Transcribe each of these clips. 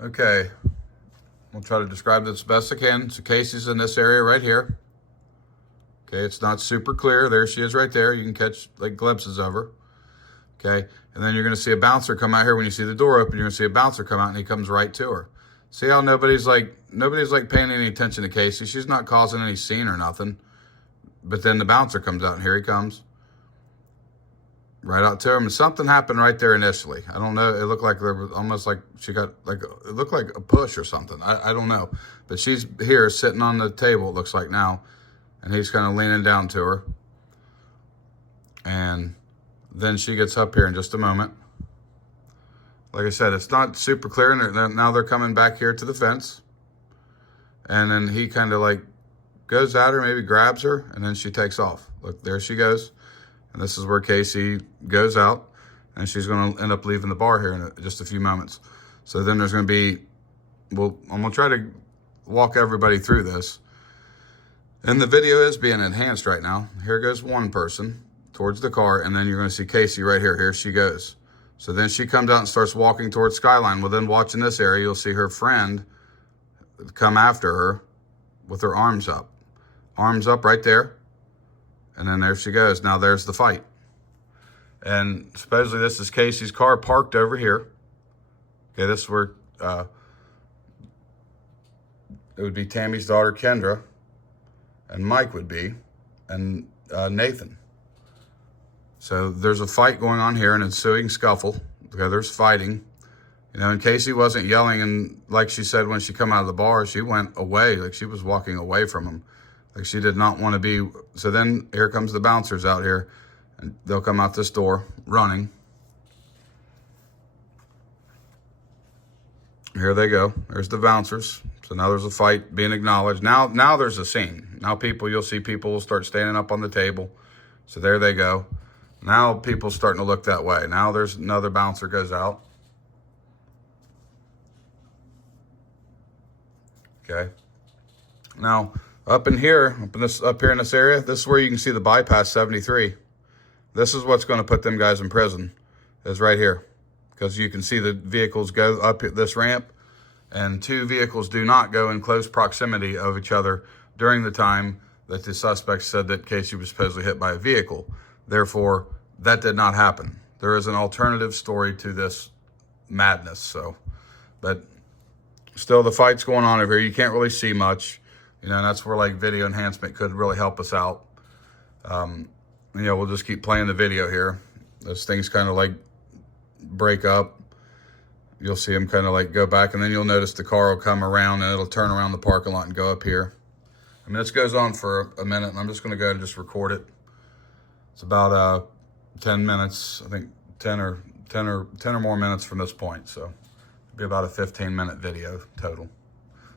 Okay, we'll try to describe this as best I can. So Casey's in this area right here. Okay, it's not super clear. There she is right there. You can catch like glimpses of her. Okay, and then you're going to see a bouncer come out here. When you see the door open, you're going to see a bouncer come out and he comes right to her. See how nobody's paying any attention to Casey. She's not causing any scene or nothing. But then the bouncer comes out and here he comes. Right out to him, and something happened right there initially. I don't know. It looked like there was almost like she got like it looked like a push or something. I don't know, but she's here sitting on the table. It looks like now, and he's kind of leaning down to her. And then she gets up here in just a moment. Like I said, it's not super clear, and now they're coming back here to the fence. And then he kind of like goes at her, maybe grabs her, and then she takes off. Look, there she goes. And this is where Casey goes out, and she's going to end up leaving the bar here in just a few moments. So then there's going to be, well, I'm going to try to walk everybody through this. And the video is being enhanced right now. Here goes one person towards the car, and then you're going to see Casey right here. Here she goes. So then she comes out and starts walking towards Skyline. Well, then watching this area, you'll see her friend come after her with her arms up. Arms up right there. And then there she goes. Now there's the fight. And supposedly this is Casey's car parked over here. Okay, this is where it would be Tammy's daughter, Kendra, and Mike would be, and Nathan. So there's a fight going on here, an ensuing scuffle. Okay, there's fighting. You know, and Casey wasn't yelling, and like she said when she come out of the bar, she went away, like she was walking away from him. Like she did not want to be. So then here comes the bouncers out here, and they'll come out this door running. Here they go. There's the bouncers. So now there's a fight being acknowledged. Now there's a scene. Now you'll see people will start standing up on the table. So there they go. Now people's starting to look that way. Now there's another bouncer goes out. Okay. Now, up here in this area, this is where you can see the bypass 73. This is what's going to put them guys in prison, is right here. Because you can see the vehicles go up this ramp, and two vehicles do not go in close proximity of each other during the time that the suspect said that Casey was supposedly hit by a vehicle. Therefore, that did not happen. There is an alternative story to this madness. But still, the fight's going on over here. You can't really see much. You know, and that's where like video enhancement could really help us out. You know, we'll just keep playing the video here. Those things kind of like break up. You'll see them kind of like go back, and then you'll notice the car will come around and it'll turn around the parking lot and go up here. I mean, this goes on for a minute, and I'm just going to go ahead and just record it. It's about 10 minutes, I think 10 or more minutes from this point. So it'll be about a 15-minute video total.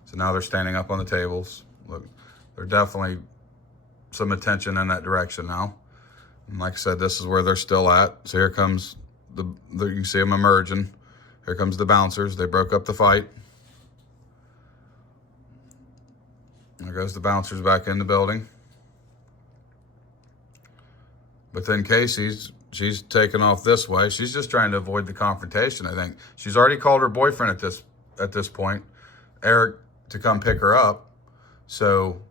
So now they're standing up on the tables. Look, there's definitely some attention in that direction now. And like I said, this is where they're still at. So here comes you can see them emerging. Here comes the bouncers. They broke up the fight. There goes the bouncers back in the building. But then she's taken off this way. She's just trying to avoid the confrontation, I think. She's already called her boyfriend at this point, Eric, to come pick her up. So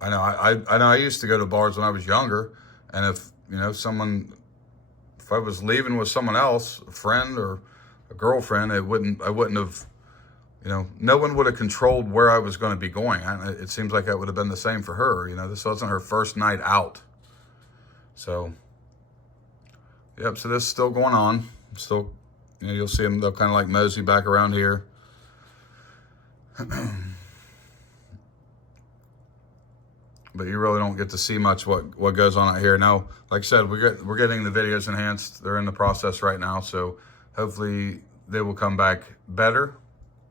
I know I used to go to bars when I was younger, and if I was leaving with someone else, a friend or a girlfriend, I wouldn't have, no one would have controlled where I was going to be going. It seems like that would have been the same for her. This wasn't her first night out. So, yep, so this is still going on. Still, you'll see them, they'll kind of like mosey back around here. But you really don't get to see much what goes on out here. Now, like I said, we're getting the videos enhanced. They're in the process right now, so hopefully they will come back better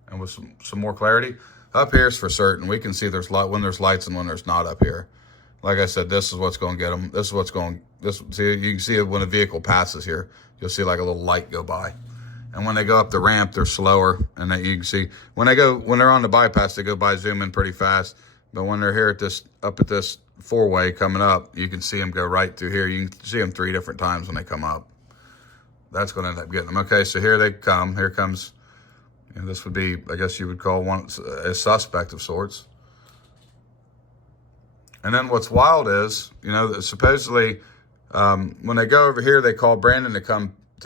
and with some more clarity. Up here is for certain. We can see when there's lights and when there's not up here. Like I said, this is what's going to get them. This is what's going. See, you can see it when a vehicle passes here. You'll see like a little light go by. And when they go up the ramp, they're slower, and you can see when they're on the bypass, they go by zooming pretty fast. But when they're here up at this four-way coming up, you can see them go right through here. You can see them 3 different times when they come up. That's going to end up getting them. Okay, so here they come. Here comes You know, this would be, I guess you would call one a suspect of sorts. And then what's wild is, you know, supposedly when they go over here, they call Brandon to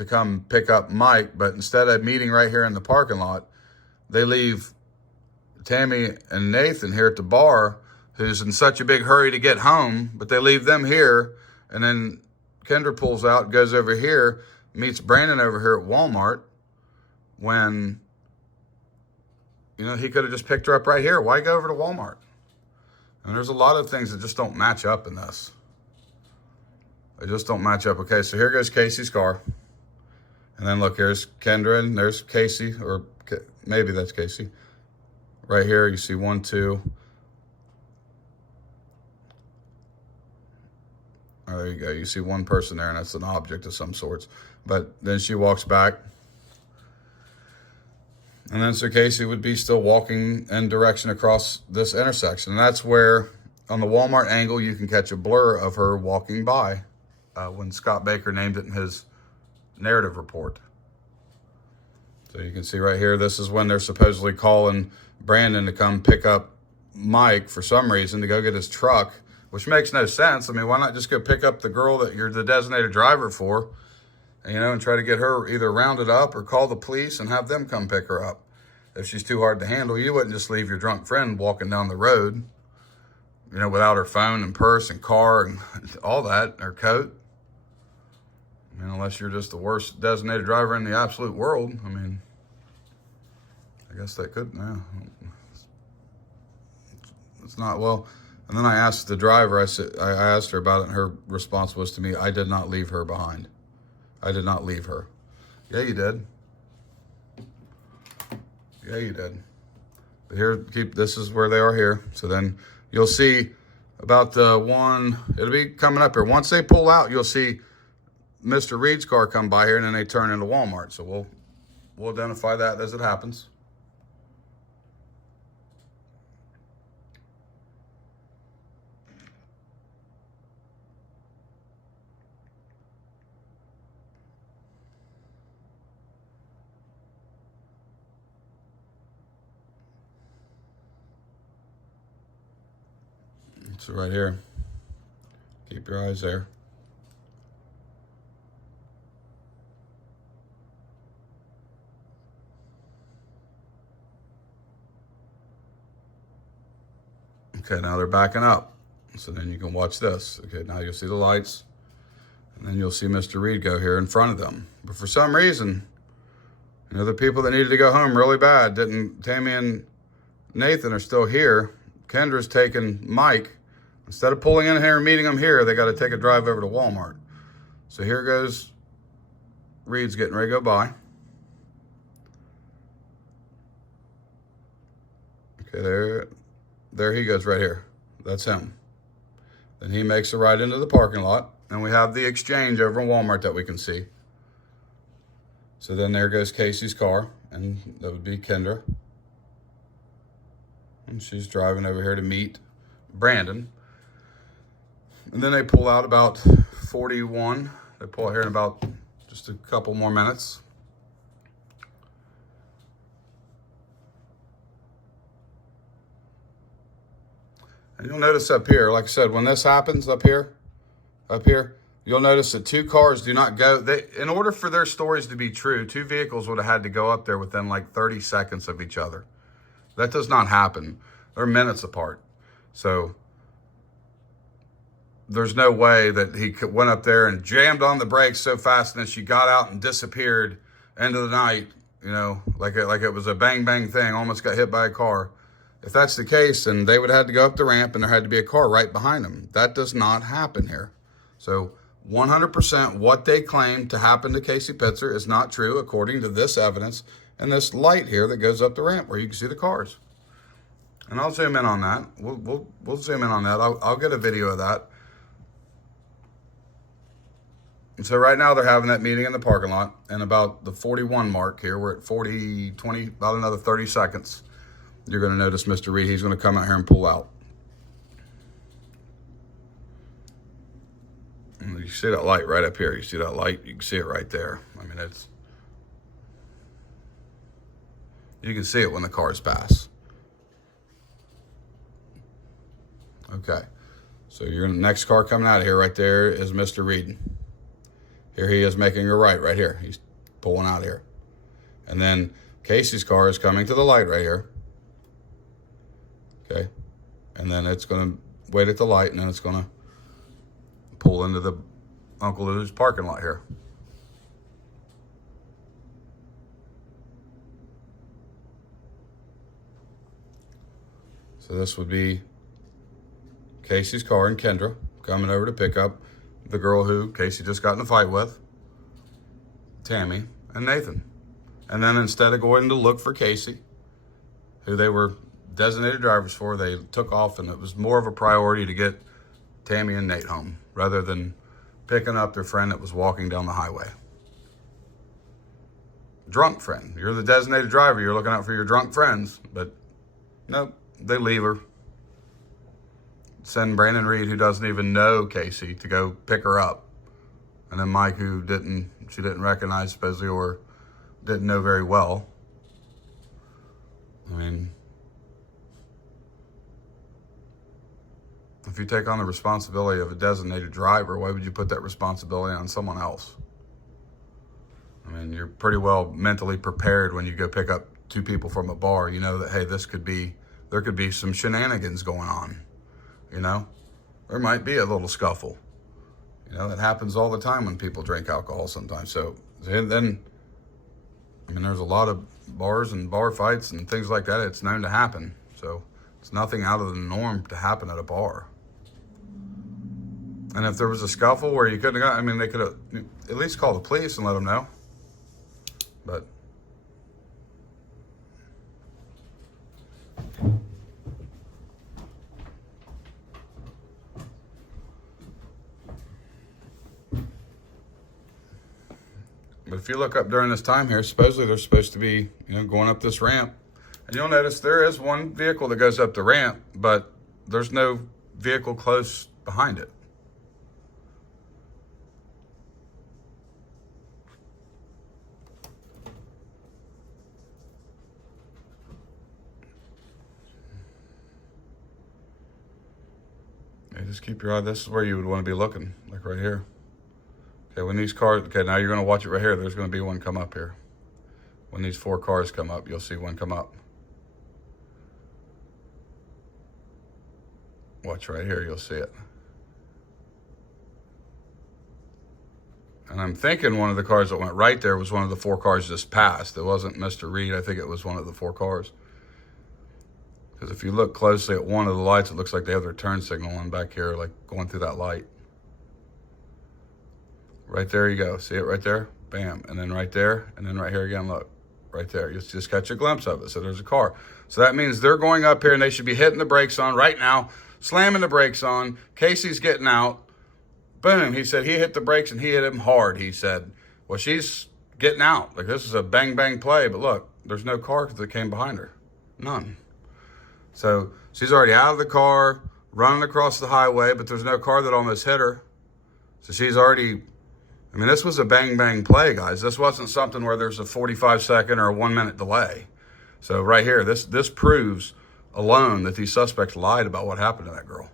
come pick up Mike, but instead of meeting right here in the parking lot, they leave Tammy and Nathan here at the bar, who's in such a big hurry to get home, but they leave them here, and then Kendra pulls out, goes over here, meets Brandon over here at Walmart, when, you know, he could have just picked her up right here. Why go over to Walmart? And there's a lot of things that just don't match up in this. They just don't match up. Okay, so here goes Casey's car. And then look, here's Kendra, and there's Casey, or maybe that's Casey. Right here, you see 1, 2. Oh, there you go. You see one person there, and that's an object of some sorts. But then she walks back. And then so Casey would be still walking in direction across this intersection. And that's where, on the Walmart angle, you can catch a blur of her walking by when Scott Baker named it in his narrative report. So you can see right here, this is when they're supposedly calling Brandon to come pick up Mike for some reason to go get his truck, which makes no sense. I mean, why not just go pick up the girl that you're the designated driver for, you know, and try to get her either rounded up or call the police and have them come pick her up. If she's too hard to handle, you wouldn't just leave your drunk friend walking down the road, you know, without her phone and purse and car and all that, her coat. I mean, unless you're just the worst designated driver in the absolute world. I mean, I guess that could, yeah. It's not, well, and then I asked the driver, I asked her about it, and her response was to me, I did not leave her behind. I did not leave her. Yeah, you did. Yeah, you did. But here, this is where they are here. So then you'll see about it'll be coming up here. Once they pull out, you'll see Mr. Reed's car come by here, and then they turn into Walmart. So we'll identify that as it happens. So right here, keep your eyes there. Okay, now they're backing up. So then you can watch this. Okay, now you'll see the lights, and then you'll see Mr. Reed go here in front of them. But for some reason, you know, the people that needed to go home really bad didn't. Tammy and Nathan are still here. Kendra's taking Mike. Instead of pulling in here and meeting them here, they got to take a drive over to Walmart. So here goes Reed's getting ready to go by. Okay, there he goes right here. That's him. Then he makes a right into the parking lot, and we have the exchange over in Walmart that we can see. So then there goes Casey's car, and that would be Kendra. And she's driving over here to meet Brandon. And then they pull out about 41. They pull out here in about just a couple more minutes. And you'll notice up here, like I said, when this happens up here, you'll notice that two cars do not go. In order for their stories to be true, two vehicles would have had to go up there within like 30 seconds of each other. That does not happen. They're minutes apart. So there's no way that he went up there and jammed on the brakes so fast and then she got out and disappeared into the night, you know, like it was a bang, bang thing, almost got hit by a car. If that's the case, then they would have had to go up the ramp and there had to be a car right behind them. That does not happen here. So 100% what they claim to happen to Casey Pitzer is not true according to this evidence and this light here that goes up the ramp where you can see the cars. And I'll zoom in on that. We'll zoom in on that. I'll get a video of that. And so right now they're having that meeting in the parking lot, and about the 41 mark here, we're at 20, about another 30 seconds. You're going to notice Mr. Reed, he's going to come out here and pull out. And you see that light right up here. You see that light? You can see it right there. I mean, You can see it when the cars pass. Okay. So your next car coming out of here right there is Mr. Reed. Here he is making a right here. He's pulling out here. And then Casey's car is coming to the light right here. Okay. And then it's going to wait at the light, and then it's going to pull into the Uncle Lou's parking lot here. So this would be Casey's car and Kendra coming over to pick up the girl who Casey just got in a fight with, Tammy and Nathan. And then instead of going to look for Casey, who they were designated drivers for, they took off, and it was more of a priority to get Tammy and Nate home rather than picking up their friend that was walking down the highway. Drunk friend. You're the designated driver. You're looking out for your drunk friends, but nope, they leave her. Send Brandon Reed, who doesn't even know Casey, to go pick her up. And then Mike, who she didn't recognize supposedly, or didn't know very well. I mean, if you take on the responsibility of a designated driver, why would you put that responsibility on someone else? I mean, you're pretty well mentally prepared when you go pick up two people from a bar. You know that, hey, there could be some shenanigans going on. You know, there might be a little scuffle. You know, that happens all the time when people drink alcohol sometimes. So then, I mean, there's a lot of bars and bar fights and things like that. It's known to happen. So it's nothing out of the norm to happen at a bar. And if there was a scuffle where you couldn't have got, I mean, they could have at least called the police and let them know. But if you look up during this time here, supposedly they're supposed to be, going up this ramp. And you'll notice there is one vehicle that goes up the ramp, but there's no vehicle close behind it. Just keep your eye. This is where you would want to be looking, like right here. Okay, when these cars, now you're going to watch it right here. There's going to be one come up here. When these 4 cars come up, you'll see one come up. Watch right here, you'll see it. And I'm thinking one of the cars that went right there was one of the 4 cars just passed. It wasn't Mr. Reed. I think it was one of the 4 cars. Because if you look closely at one of the lights, it looks like they have their turn signal on back here, like going through that light. Right there you go. See it right there? Bam. And then right there, and then right here again, look. Right there. You just catch a glimpse of it. So there's a car. So that means they're going up here, and they should be hitting the brakes on right now, slamming the brakes on. Casey's getting out. Boom. He said he hit the brakes, and he hit him hard, he said. Well, she's getting out. Like, this is a bang-bang play. But look, there's no car that came behind her. None. So she's already out of the car, running across the highway, but there's no car that almost hit her. So she's already, I mean, this was a bang-bang play, guys. This wasn't something where there's a 45-second or a 1-minute delay. So right here, this proves alone that these suspects lied about what happened to that girl.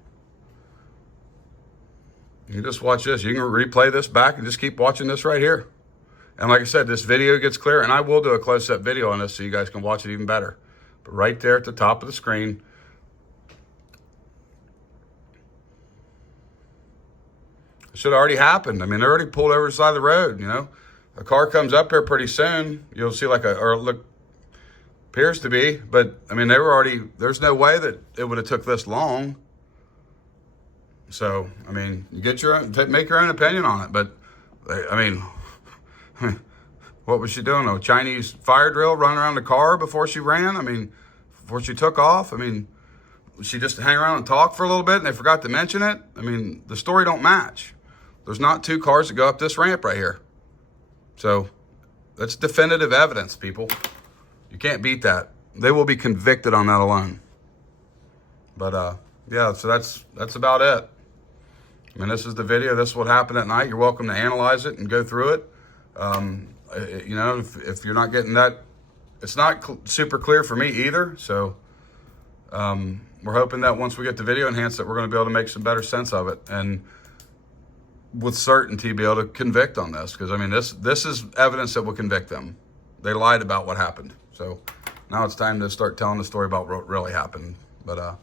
You just watch this. You can replay this back and just keep watching this right here. And like I said, this video gets clear, and I will do a close-up video on this so you guys can watch it even better. But right there at the top of the screen, it should have already happened. I mean, they already pulled over the side of the road, A car comes up here pretty soon. You'll see or look, appears to be. But, I mean, they were already, there's no way that it would have took this long. So, I mean, you get your own, make your own opinion on it. But, I mean, what was she doing? A Chinese fire drill running around the car before she ran? I mean, before she took off? I mean, she just hang around and talk for a little bit and they forgot to mention it? I mean, the story don't match. There's not 2 cars that go up this ramp right here. So that's definitive evidence, people. You can't beat that. They will be convicted on that alone. But yeah, so that's about it. I mean, this is the video. This is what happened at night. You're welcome to analyze it and go through it. If you're not getting that it's not super clear for me either. So we're hoping that once we get the video enhanced that we're going to be able to make some better sense of it. And with certainty be able to convict on this. Because, I mean, this is evidence that will convict them. They lied about what happened. So now it's time to start telling the story about what really happened. But,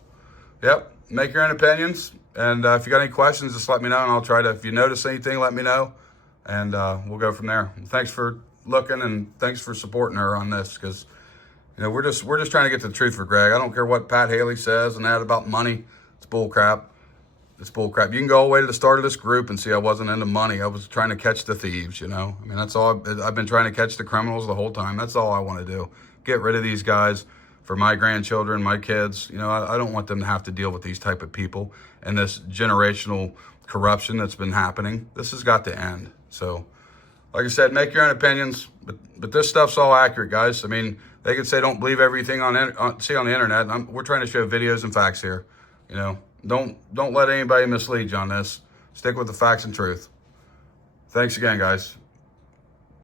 yep, make your own opinions. And if you got any questions, just let me know. And I'll try to, if you notice anything, let me know. And we'll go from there. Thanks for looking, and thanks for supporting her on this. Because, you know, we're just trying to get to the truth for Greg. I don't care what Pat Haley says and that about money. It's bull crap. It's bull crap. You can go all the way to the start of this group and see I wasn't into money. I was trying to catch the thieves, you know. I mean, that's all. I've been trying to catch the criminals the whole time. That's all I want to do. Get rid of these guys for my grandchildren, my kids. You know, I don't want them to have to deal with these type of people and this generational corruption that's been happening. This has got to end. So, like I said, make your own opinions. But this stuff's all accurate, guys. I mean, they can say don't believe everything see on the internet. We're trying to show videos and facts here, you know. Don't let anybody mislead you on this. Stick with the facts and truth. Thanks again, guys.